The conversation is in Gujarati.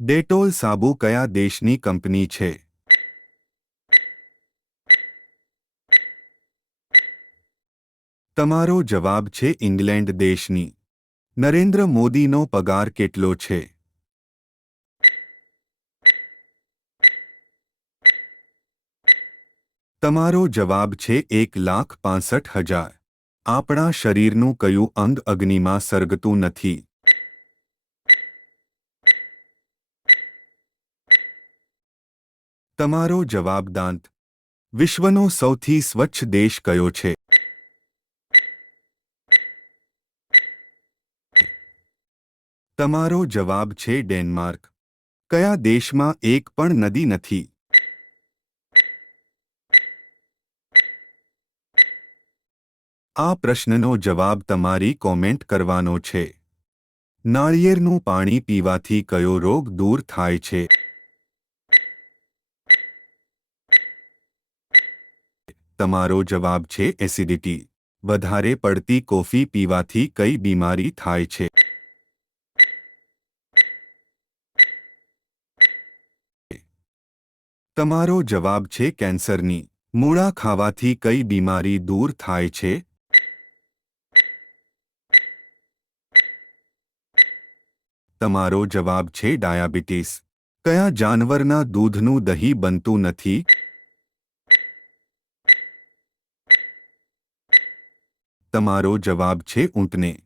ડેટોલ સાબુ કયા દેશની કંપની છે? તમારો જવાબ છે ઇંગ્લેન્ડ દેશની. નરેન્દ્ર મોદીનો પગાર કેટલો છે? તમારો જવાબ છે 1,65,000. આપણા શરીરનું કયું અંગ અગ્નિમાં સળગતું નથી? તમારો જવાબ દાંત. વિશ્વનો સૌથી સ્વચ્છ દેશ કયો છે? તમારો જવાબ છે ડેનમાર્ક. કયા દેશમાં એક પણ નદી નથી? આ પ્રશ્નનો જવાબ તમારી કોમેન્ટ કરવાનો છે. નાળિયેરનું પાણી પીવાથી કયો રોગ દૂર થાય છે? તમારો જવાબ છે એસિડિટી. વધારે પડતી કોફી પીવાથી કઈ બીમારી થાય છે? તમારો જવાબ છે કેન્સરની. મૂળા ખાવાથી કઈ બીમારી દૂર થાય છે? તમારો જવાબ છે ડાયાબિટીસ. કયા જાનવરના દૂધનું દહીં બનતું નથી? તમારો જવાબ છે ઊંટને.